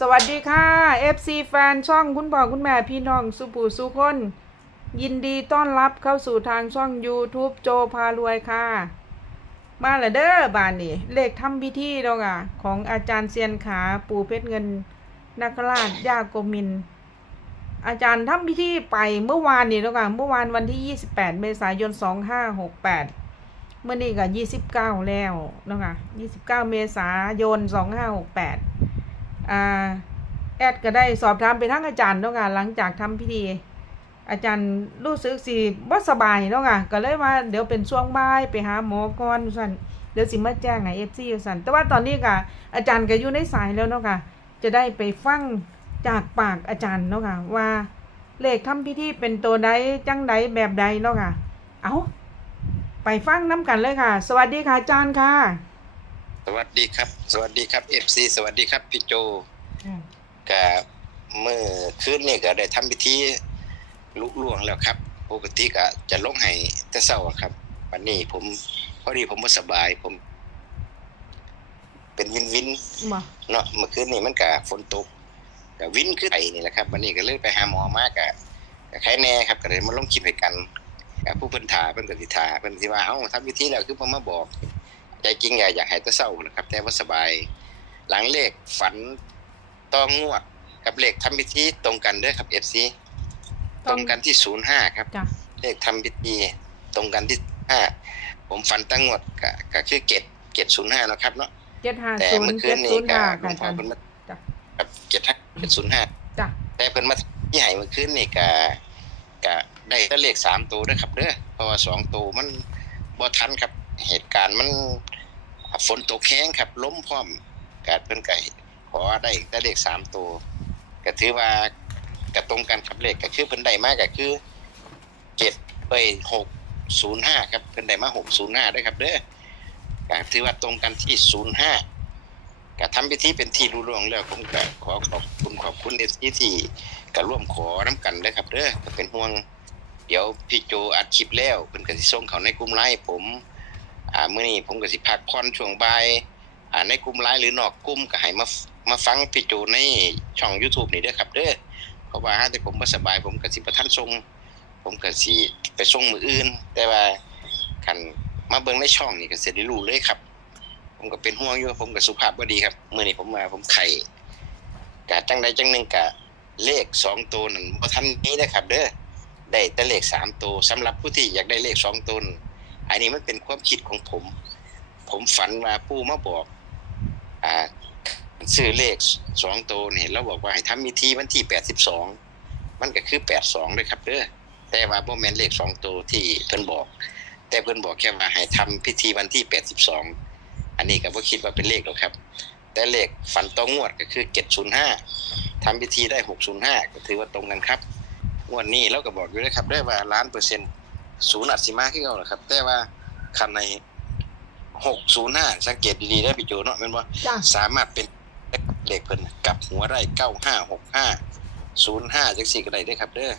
สวัสดีค่ะ FC แฟนช่องคุณพ่อคุณแม่พี่น้องสุปูสุคน ยินดีต้อนรับเข้าสู่ทางช่อง YouTube โจพารวยค่ะ มาและเด้อบานนี่เลขทำพิธีแล้วอะ ของอาจารย์เซียนขาปูเพชรเงินนักราชยาโกมิน อาจารย์ทำพิธีไปเมื่อวานนี่แล้วค่ะเมื่อวานวันที่ 28 เมษายน 2568เมื่อนี้ก็29แล้วเนาะค่ะ29เมษายน2568อ่าแอดก็ได้สอบถามไปทั้งอาจารย์เนาะค่ะหลังจากทำพิธี อาจารย์รู้สึกสิบ่สบายเนาะค่ะก็เลยว่าเดี๋ยวเป็นช่วงบ่ายไปหาหมอก่อนสั่นเดี๋ยวสิมาแจ้งให้ FC สั่นแต่ว่าตอนนี้ก็อาจารย์ก็อยู่ในสายแล้วเนาะค่ะจะได้ไปฟังจากปากอาจารย์เนาะค่ะว่าเลขทำพิธีเป็นตัวใดจังใดแบบใดเนาะค่ะ เอาไปฟังน้ำกันเลยค่ะ สวัสดีค่ะอาจารย์ค่ะ สวัสดีครับ สวัสดีครับ FC สวัสดีครับพี่โจกับเมื่อคืนนี่ก็ได้ทำพิธีลุล่วงแล้วครับ ปกติก็จะลงให้แต่เช้าอะครับ วันนี้ผมพอดีผมบ่สบายผม เป็นวินวินมาเนาะเมื่อคืนนี่มันก็ฝนตกก็วินคือไอนี่แหละครับ วันนี้ก็เลยไปหาหมอมาก็ก็ใครแน่ครับก็เลยมาลงคลิปให้กันกับผู้เพิ่นถาเพิ่นก็สิถาเพิ่นสิว่าเอ้าทำพิธีแล้วคือบ่มาบอก ใจจริงอยากอยากให้แตะเศร้านะครับ แต่ว่าสบาย หลังเลขฝันต้องงวด กับเลขทำพิธีตรงกันเด้อครับ FC ตรงกันที่05ครับ จ้ะเลขทำพิธีตรงกันที่ห้าผมฝันตั้งงวดก็ก็คือเกตเกต05นาะครับเนาะเจ็ดห้าแต่ศูนเมื่อย์คืเจ็นดนี้ศูนย์ก็ห้าหลวค่ะงอาพ่อจารย์เพิ่นมาจ้ะ กับเจ็ดห้าเจ็ดศูนย์ห้า จ้ะแต่เพิ่นมาที่ให้เมื่อคืนนี่ก็ก็ได้แต่เลขสามตัวเด้อครับเด้อเพราะว่าสองตัวมันบ่ทันครับเหตุการณ์มัน ฝนตกแห้งครับล้มพร้อมกาดเพิ่นก็ขอได้แต่เลขสามตัวก็ถือว่าก็ตรงกันครับเลขก็คือเพิ่นได้มากก็คือเจ็ดเอ้ยหกศูนย์ห้าครับเพิ่นได้มาหกศูนย์ห้าด้วยครับเด้อก็ถือว่าตรงกันที่ศูนย์ห้าก็ทำพิธีเป็นที่รู้ล่วงแล้วผมก็ขอขอบคุณขอบคุณเอซีที่ก็ร่วมขอน้ำกันเด้ครับเด้อก็เป็นห่วง เดี๋ยวพี่โจอัดคลิปแล้วเพิ่นก็สิส่งเขาในกลุ่มไลน์ผม อ่ามื้อนี้ผมก็สิพักผ่อนช่วงบ่ายอ่าในกลุ่มไลน์หรือนอกกลุ่มก็ให้มามาฟังพี่โจในช่อง YouTube นี่เด้อครับเด้อเพราะว่าถ้าแต่ผมบ่สบายผมก็สิบ่ทันส่งผมก็สิไปส่งมื้ออื่น แต่ว่าคันมาเบิ่งในช่องนี่ก็สิได้รู้เลยครับ ผมก็เป็นห่วงอยู่ผมก็สุขภาพบ่ดีครับมื้อนี้ผมมาผมไข้กะจังใดจังหนึ่งกะเลขสองตัวนั่นบ่ทันนี้นะครับ เด้อได้แต่เลขสามตัวสำหรับผู้ที่อยากได้เลขสองตัวนั่น อันนี้มันเป็นความคิดของผม ผมฝันว่าปู่มาบอกอ่าซื้อเลขสองตัวนี่แล้วบอกว่าให้ทำพิธีวันที่แปดสิบสองมันก็คือแปดสองเลยครับเด้อแต่ว่าบ่แมนเลขสองตัวที่เพิ่นบอก แต่เพิ่นบอกแค่ว่าให้ทำพิธีวันที่แปดสิบสองอันนี้ก็บ่คิดว่าเป็นเลขหรอกครับ แต่เลขฝันต้องงวดก็คือ705ทำพิธีได้605ก็ถือว่าตรงกันครับงวดนี้เราก็บอกอยู่นะครับได้ว่าล้านเปอร์เซ็นต์ ศูนย์อัดสิมาคือเก่าแหละครับ แต่ว่าคันใน605สังเกตดีๆได้พี่โจเนาะแม่นบ่จ้ะสามารถเป็นเลขเพิ่นกลับหัวได้9565 05จังซี่ก็ได้เด้อครับเด้อ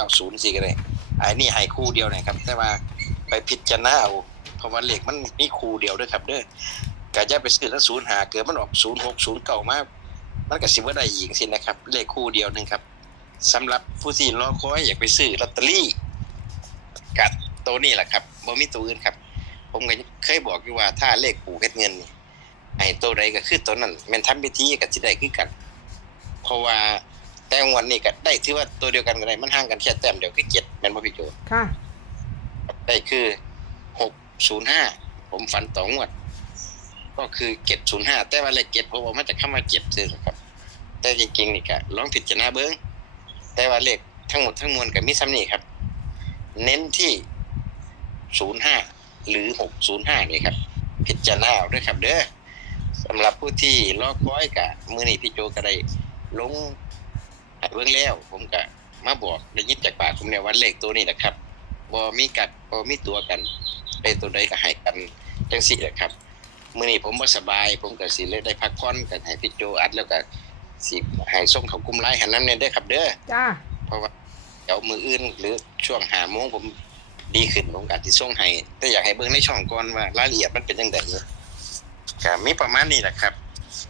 0990สี่ก็ได้อันนี้ให้คู่เดียวนะครับ แต่ว่าไปพิจารณาเอาเพราะว่าเลขมันมีคู่เดียวด้วยครับเด้อกะจะไปซื้อทั้งศูนย์หาเกิดมันออกศูนย์หกศูนย์เก่ามามันก็สิว่าได้อีกสินะครับ เลขคู่เดียวหนึงครับสำหรับผู้ที่รอคอยอยากไปซื้อลอตเตอรี่ กับตัวนี้แหละครับบ่มีตัวอื่นครับ ผมก็เคยบอกอยู่ว่าถ้าเลขปู่เพชรเงินนี่ไอ้ตัวใดก็คือตัวนั้นแม่นทำพิธีก็สิได้คือกัน เพราะว่าแต่งวันนี้ก็ได้ถือว่าตัวเดียวกันก็ได้มันห่างกันแค่แต้มเดียวคือเจ็ดแม่นบ่พี่โจค่ะได้คือหกศูนย์ห้าผมฝันต่องวด ก็คือเจ็ดศูนย์ห้าแต่ว่าเลขเจ็ดผมบอกมาจากคำว่าเจ็ดซื้อครับ แต่จริงๆนี่ก็ลองผิดจารณาเบิ้งแต่ว่าเลขทั้งหมดทั้งมวลกับมิซ้ำนี่ครับ เน้นที่ศูนย์ห้าหรือหกศูนย์ห้านี่ครับพิจารณาเอาด้วยครับ เด้อสำหรับผู้ที่รอคอยกะมือนี้พี่โจก็ได้ลงให้เบิ้งแล้ว ผมก็มาบอกได้ยินจากปากผมเนี่ยว่าเลขตัวนี้นะครับบ่มีกัดบ่มีตัวกันได้ตัวใดก็ให้กันจังซี่แหละครับมื้อนี้ผมบ่สบาย ผมก็สิเลยได้พักผ่อนกันให้พี่โจอัดแล้วก็สิให้ส่งเขากลุ่มไลน์ให้นำเนี่ยเด้อครับเด้อจ้าเพราะว่า เดี๋ยวมื้ออื่น หรือช่วง5โมงผมดีขึ้นผมก็อาจสิส่งให้แต่อยากให้เบิ่งในช่องก่อนว่ารายละเอียดมันเป็นจังไดก็มีประมาณนี้แหละครับ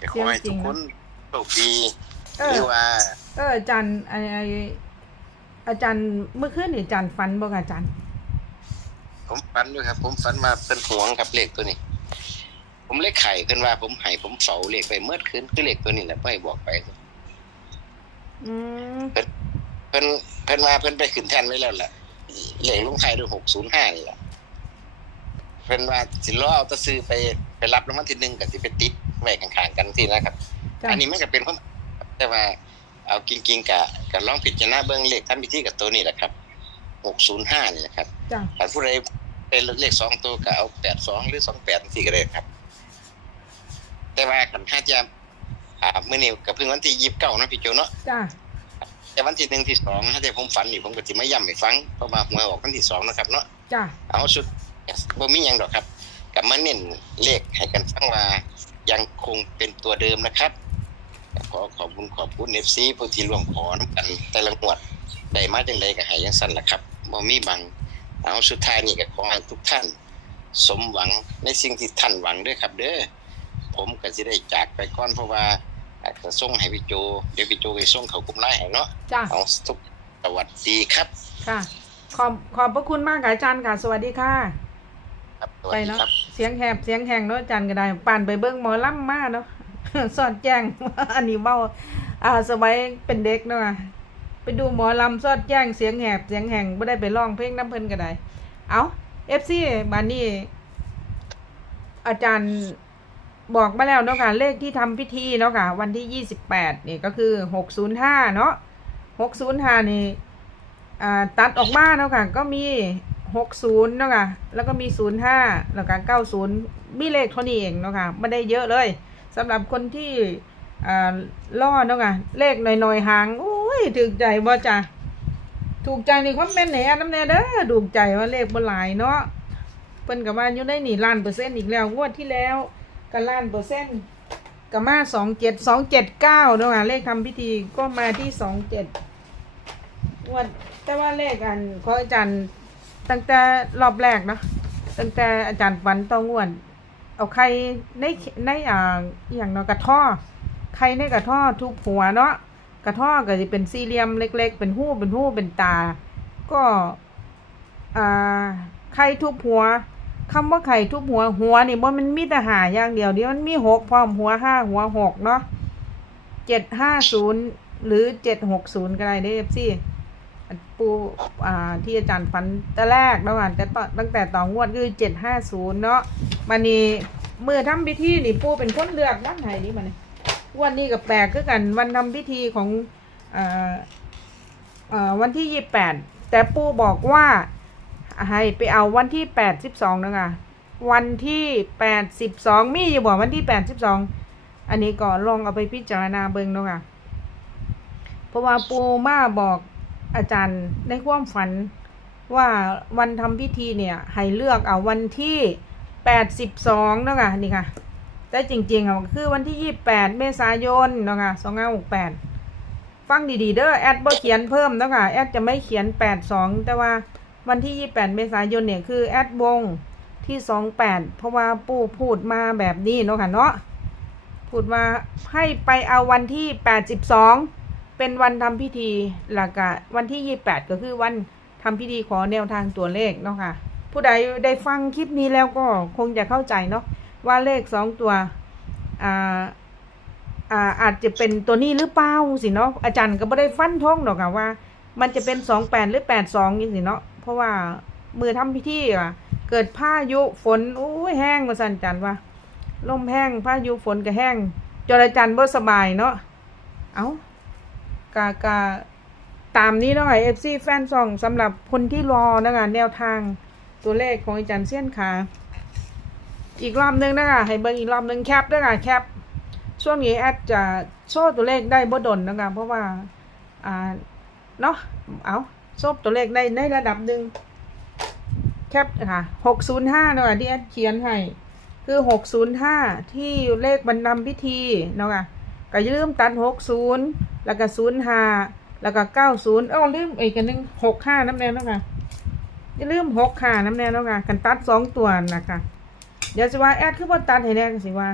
ก็ขอให้ทุกคนโชคดีเอหอรือว่าเอออาจารย์ไอไออาจารย์เมื่อคืนนี่อาจารย์ฟันบ่ค่ะอาจารย์ ผมฝันด้วยครับ ผมฝันว่าเป็นห่วงครับเลขตัวนี้ ผมเลขไข่ขึ้นว่า ผมให้ผมเฝ้าเลขไปเมื่อคืนคือเลขตัวนี้แหละไม่บอกไปอืมเพิ่นเพิ่นว่าเพิ่นไปขึ้นแท่นไว้แล้วแหละเลขลงไทายด้วยหกศูนย์ห้านี่แหละเพิ่นว่าสิรอเอาแตะซื้อไปไปรับรางวัลที่หนึ่งกับสิไปติดไว้ข้างๆกันที่นะครับ จ้ะ อันนี้มันก็เป็นความแต่ว่าเอาจริงๆกะกะลองพิจารณาเบิ่งเลขทำพิธีกับตัวนี้แหละครับหกศูนย์ห้านี่แหละครับจ้ะ ถ้าผู้ใดเป็นเลขสองตัวก็เอาแปดสองหรือสองแปดสี่ก็ได้ครับ แต่ว่ากันห้าจะอ่าเมื่อนี้กับเพิ่งวันที่ยี่สิบเก้านะพี่โจเนาะ จ้ะ แต่วันที่หนึ่งที่สองถ้าแต่ผมฝันอยู่ผมก็จะไม่ย้ำให้ฟังเพราะว่าหวยออกวันที่สองนะครับเนาะจ้ะเอาสุดบ่มีหยังดอกครับกับมาเน้นเลขให้กันฟังว่ายังคงเป็นตัวเดิมนะครับ ขอขอบคุณขอบคุณเอฟซีผู้ที่ร่วมขอน้ำกันแต่ละงวดได้มาจังไดก็ให้ยังสั่นล่ะครับบ่มีบังเอาสุดท้ายนี่ก็ขอให้ทุกท่าน สมหวังในสิ่งที่ท่านหวังด้วยครับ เด้อผมก็สิได้จากไปก่อนเพราะว่า อาจจะส่งให้พี่โจเดี๋ยวพี่โจไปส่งเขากลุ่มไลน์ให้เนาะจ้ะเอาทุกสวัสดีครับ ค่ะ ขอบขอบพระคุณมากค่ะอาจารย์ค่ะ สวัสดีค่ะ ครับสวัไปสดีเนาะครับ เสียงแหบเสียงแหงเนาะอาจารย์ก็ได้ป่านไปเบิ้งหมอลำมาเนาะ สอดแจ้ง อันนี้เบ้าอ่าสมัยเป็นเด็กเนาะไปดูหมอลำสอดแจ้งเสียงแหบเสียงแหงไม่ได้ไปร้องเพลงน้ำเพิ่นก็ได้ เอาเอฟซีบานนี้อาจารย์ บอกมาแล้วเนาะค่ะเลขที่ทำพิธีเนาะค่ะวันที่ยี่สิบแปดนี่ก็คือหกศูนย์ห้าเนาะหกศูนย์ห้านี่ตัดออกมาเนาะค่ะก็มีหกศูนย์เนาะค่ะแล้วก็มีศูนย์ห้าแล้วก็เก้าศูนย์มีเลขเท่านี้เองเนาะค่ะไม่ได้เยอะเลยสำหรับคนที่อ่าล่อเนาะค่ะเลขหน่อยๆหางโอ้ยถูกใจบ่จ้ะถูกใจในคอมเมนต์ไหนนน้ำแน่เด้อถูกใจว่าเลขบ่หลายเนาะเพิ่นกับว่าอยู่ในนี่ล้านเปอร์เซ็นต์อีกแล้วงวดที่แล้ว ก็ล้านเปอร์เซ็นต์ก็มาสองเจ็ดสองเจ็ดเก้าเนาะเลขทำพิธีก็มาที่สองเจ็ดงวดแต่ว่าเลขอันของอาจารย์ตั้งแต่รอบแรกเนาะตั้งแต่อาจารย์ฝันต้องวดเอาไข่ในในอ่าอย่างเนาะกระท่อไข่ในกระท่อทุบหัวเนาะกระท่อก็จะเป็นสี่เหลี่ยมเล็ก ๆ เป็นหูเป็นหูเป็นตา ก็อ่าไข่ทุบหัว คำว่าไข่ทุบหัวหัวนี่ว่มันมีแต่หาอย่างเดียวเดี๋ยวมันมีหกพร้อมหัวห้าหัวหกเนาะเจ็ดห้าศูนย์หรือเจ็ดหกศูนย์ก็ได้เด้อซี่ปูอ่าที่อาจารย์ฟันแต่แรกแล้วกันแต่ตอนตั้งแต่ต่องวดคือเจ็ดห้าศูนย์เนาะมันนี่มือทำพิธีนี่ปูเป็นคนเลือกด้านไหนนี่มันวันนี้กับแปลกคือกันวันทำพิธีของอ่าอ่าวันที่ยี่แปดแต่ปูบอกว่า ให้ไปเอาวันที่แปดสิบสองนะคะวันที่แปดสิบสองมีอยู่บอกวันที่แปดสิบสองอันนี้ก็ลองเอาไปพิจารณาเบิ่งเนาะค่ะ เพราะว่าปูมาบอกอาจารย์ในความฝันว่าวันทำพิธีเนี่ย ให้เลือกเอาวันที่แปดสิบสองเนาะค่ะนี่ค่ะ แต่จริงๆอะคือวันที่ยี่แปดเมษายนเนาะค่ะสองห้าหกแปดฟังดีๆเด้อแอดบ่เขียนเพิ่มเนาะค่ะแอดจะไม่เขียนแปดสองแต่ว่า วันที่ยี่แปดเมษายนเนี่ยคือแอดวงที่สองแปดเพราะว่าปู่พูดมาแบบนี้เนาะค่ะเนาะพูดว่าให้ไปเอาวันที่แปดสิบสองเป็นวันทำพิธีหลักกะวันที่ยี่แปดก็คือวันทำพิธีขอแนวทางตัวเลขเนาะค่ะ ผู้ใดได้ฟังคลิปนี้แล้วก็คงจะเข้าใจเนาะว่าเลขสองตัวอ่าอ่าอาจจะเป็นตัวนี้หรือเปล่าสิเนาะอาจารย์ก็ไม่ได้ฟันทงหรอกค่ะว่า มันจะเป็นสองแปดหรือแปดสองนี่สิเนาะ ราะว่ามือทำพิธีอะ เกิดพายุฝนโอ้ยแห้งมาสั่นจันว่าลมแห้งพายุฝนก็แห้งจนอาจารย์บ่สบายเนาะเอากากาตามนี้เนาะค่ะ FC แฟนซองสำหรับคนที่รอนะคะแนวทางตัวเลขของอาจารย์เสี้ยนขาอีกรอบนึงนะคะให้เบิ่งอีกรอบนึงแคปด้วยค่ะแคปช่วงนี้แอดจะโชว์ตัวเลขได้บ่ดนนะคะเพราะว่าอ่าเนาะเอา โชว์ตัวเลขได้ในระดับหนึ่งแคปค่ะ605เนย์ห้าะค่ะที่แอดเขียนให้คือ605ที่เลขบรรนำพิธีเนาะค่ะก็อย่าลืมตัดหกศูนย์แล้วก็ศูนย์ห้าแล้วก็เก้าศูนย์เอ้าลืมอีกอันหนึ่งหกห้าน้ำแน่แล้วค่ะอย่าลืมหกห้าน้ำแน่แล้วค่ะกันตัดสองตัวนะคะเดี๋ยวสิว่าแอดคือว่าตัดให้แน่ก็สิว่า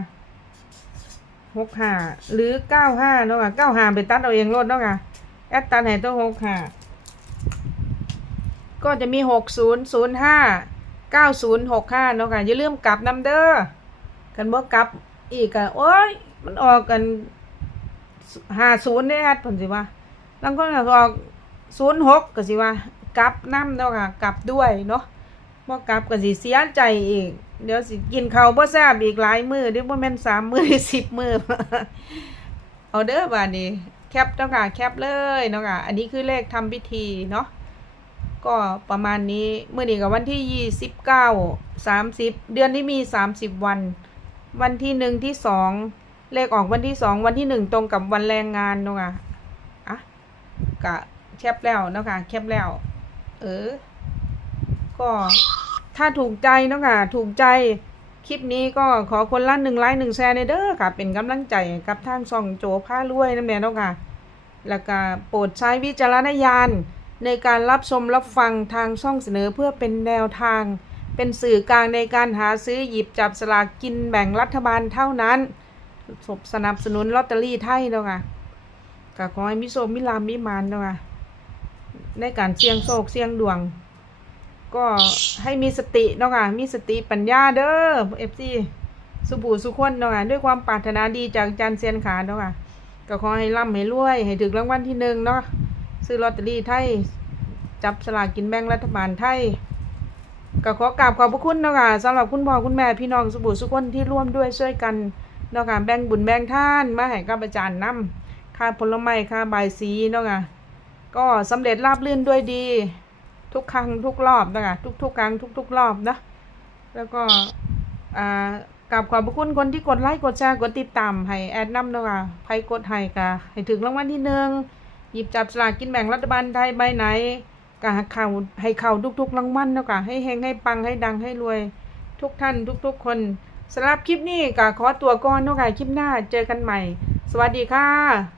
หกห้าหรือเก้าห้าเนาะค่ะเก้าห้าไปตัดเอาเองรถเนาะค่ะแอดตัดให้ตัวหกห้า ก็จะมีหกศูนย์ศูนย์ห้าเก้าศูนย์หกห้าเนาะค่ะอย่าลืมกลับนำเด้อกันบ่กลับอีกอะโอ้ยมันออกกันห้าศูนย์ได้แอดผลสิว่าแล้วก็ออกศูนย์หกก็สิว่ากลับน้ำเนาะค่ะกลับด้วยเนาะบ่กลับก็สิเสียใจอีก เดี๋ยวสิกินข้าวบ่แซ่บอีกหลายมื้อเดี๋ยวบ่แม่นสามมื้อสิบมื้อเอาเด้อบ้าดนี้แคปเนาะค่ะแคปเลยเนาะค่ะอันนี้คือเลขทำพิธีเนาะ ก็ประมาณนี้เมื้อนี้ก็วันที่ยี่สิบเก้าสามสิบเดือนที่มีสามสิบวัน วันที่หนึ่งที่สองเลขออกวันที่สองวันที่หนึ่งตรงกับวันแรงงานเนาะค่ะอะกะแคปแล้วเนาะค่ะแคปแล้ว เออ ก็ถ้าถูกใจเนาะค่ะ ถูกใจคลิปนี้ก็ขอคนละหนึ่งไลค์หนึ่งแชร์ในเด้อค่ะ เป็นกำลังใจกับทางช่องโจผ้ารวยนั่นแหละเนาะค่ะ แล้วก็โปรดใช้วิจารณญาณ ในการรับชมรับฟังทางช่องเสนอเพื่อเป็นแนวทาง เป็นสื่อกลางในการหาซื้อหยิบจับสลากกินแบ่งรัฐบาลเท่านั้นสนับสนุนลอตเตอรี่ไทยเนาะค่ะก็ขอให้มิโซมิลามมิมานเนาะค่ะในการเสี่ยงโชคเสี่ยงดวง ก็ให้มีสติเนาะค่ะมีสติปัญญาเด้อเอฟซีสุบูสุคนเนาะค่ะด้วยความปรารถนาดีจากจันเซียนขาเนาะค่ะก็ขอให้ร่ำให้รวย ให้ถึงรางวัลที่หนึ่งเนาะ ซื้อลอตเตอรี่ไทย จับสลากกินแบ่งรัฐบาลไทยก็ขอกราบขอบพระคุณนะค่ะสำหรับคุณพ่อคุณแม่พี่น้องสุบูสุคนที่ร่วมด้วยช่วยกันนะค่ะแบ่งบุญแบ่งท่านมาให้กับอาจารย์นำค่าผลไม้ค่าใบายสีเนาะค่ะก็สำเร็จราบรื่นด้วยดี ทุกครั้งทุกรอบนะคะทุกๆครั้งทุก ๆ รอบนะ แล้วก็อ่ากราบขอบพระคุณคนที่กดไลค์กดแชร์กดติดตามให้แอดน้ำเนาะค่ะใครกดให้ก็ให้ถึงรางวัลที่หนึ่ง หยิบจับสลากกินแบ่งรัฐบาลไทยใบไหนก็ให้เข่าให้เข่าทุกๆรางวัลเนาะค่ะให้เฮงให้ปังให้ดังให้รวย ทุกท่านทุก ๆ คนสำหรับคลิปนี้กะขอตัวก่อนเนาะค่ะคลิปหน้าเจอกันใหม่ สวัสดีค่ะ